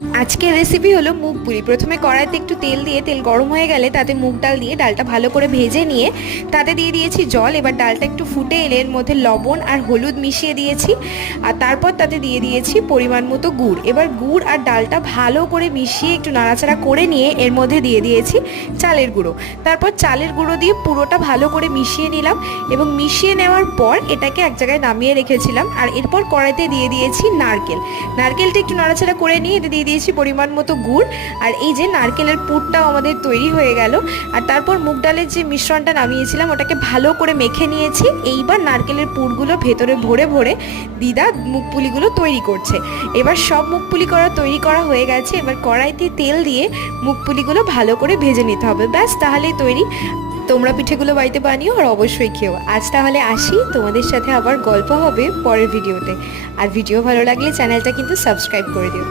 আজকের রেসিপি হলো মুগ পুরি। প্রথমে কড়াইতে একটু তেল দিয়ে, তেল গরম হয়ে গেলে তাতে মুগ ডাল দিয়ে ডালটা ভালো করে ভেজে নিয়ে তাতে দিয়ে দিয়েছি জল। এবার ডালটা একটু ফুটে এলে এর মধ্যে লবণ আর হলুদ মিশিয়ে দিয়েছি, আর তারপর তাতে দিয়ে দিয়েছি পরিমাণ মতো গুড়। এবার গুড় আর ডালটা ভালো করে মিশিয়ে একটু নাড়াচাড়া করে নিয়ে এর মধ্যে দিয়ে দিয়েছি চালের গুঁড়ো। তারপর চালের গুঁড়ো দিয়ে পুরোটা ভালো করে মিশিয়ে নিলাম এবং মিশিয়ে নেওয়ার পর এটাকে এক জায়গায় নামিয়ে রেখেছিলাম। আর এরপর কড়াইতে দিয়ে দিয়েছি নারকেলটা একটু নাড়াচাড়া করে নিয়ে এতে দিয়ে দিয়েছি পরিমাণ মতো গুড়। আর এই যে নারকেলের পুরটাও আমাদের তৈরি হয়ে গেল। আর তারপর মুগ ডালের যে মিশ্রণটা নামিয়েছিলাম ওটাকে ভালো করে মেখে নিয়েছি। এইবার নারকেলের পুরগুলো ভেতরে ভরে ভরে দিদা মুগপুলিগুলো তৈরি করছে। এবার সব মুগপুলি তৈরি করা হয়ে গেছে। এবার কড়াইতে তেল দিয়ে মুগপুলিগুলো ভালো করে ভেজে নিতে হবে, ব্যাস তাহলেই তৈরি। তোমরা পিঠেগুলো বাড়িতে বানিও আর অবশ্যই খেও। আজ তাহলে আসি, তোমাদের সাথে আবার গল্প হবে পরের ভিডিওতে। আর ভিডিও ভালো লাগলে চ্যানেলটা কিন্তু সাবস্ক্রাইব করে দিও।